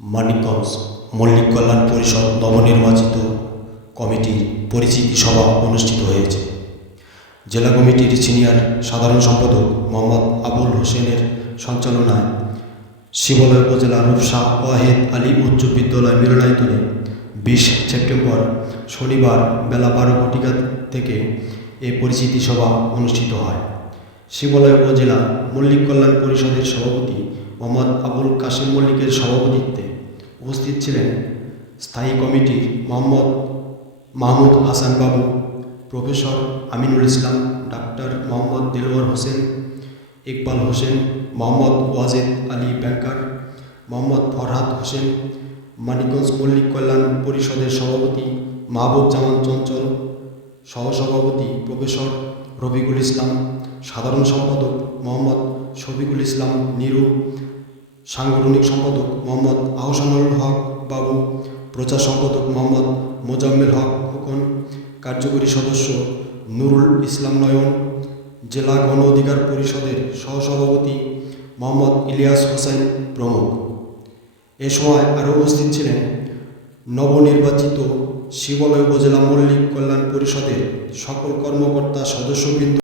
মানিকগঞ্জ মল্লিক কল্যাণ পরিষদ নবনির্বাচিত কমিটির পরিচিতি সভা অনুষ্ঠিত হয়েছে। জেলা কমিটির সিনিয়র সাধারণ সম্পাদক মোহাম্মদ আবুল হোসেনের সঞ্চালনায় শিবালয় উপজেলা রূপসা ওয়াহেদ আলী উচ্চ বিদ্যালয় মিলনায়তনে 20 সেপ্টেম্বর শনিবার বেলা 12 থেকে এই পরিচিতি সভা অনুষ্ঠিত হয়। শিবালয় উপজেলা মল্লিক কল্যাণ পরিষদের সভাপতি মোহাম্মদ আবুল কাসেম মল্লিকের সভাপতিত্বে উপস্থিত ছিলেন স্থায়ী কমিটির মাহমুদ হাসান বাবু, প্রফেসর আমিনুল ইসলাম, ডাক্তার মোহাম্মদ দেলোয়ার হোসেন, ইকবাল হোসেন, মোহাম্মদ ওয়াজেদ আলী ব্যাংকার, মোহাম্মদ ফরহাদ হোসেন, মানিকগঞ্জ মল্লিক কল্যাণ পরিষদের সভাপতি মাহবুব জামান চঞ্চল, সহসভাপতি প্রফেসর রফিকুল ইসলাম, সাধারণ সম্পাদক মোহাম্মদ শফিকুল ইসলাম নিরু, সাংগঠনিক সম্পাদক মোহাম্মদ আহসানুল হক বাবু, প্রচার সম্পাদক মোহাম্মদ মোজাম্মেল হক খোকন, কার্যকরী সদস্য নুরুল ইসলাম নয়ন, জেলা গণ অধিকার পরিষদের সহসভাপতি মোহাম্মদ ইলিয়াস হোসেন প্রমুখ। এ সময় আরও উপস্থিত ছিলেন নবনির্বাচিত শিবালয় উপজেলা মল্লিক কল্যাণ পরিষদের সকল কর্মকর্তা সদস্যবৃন্দ।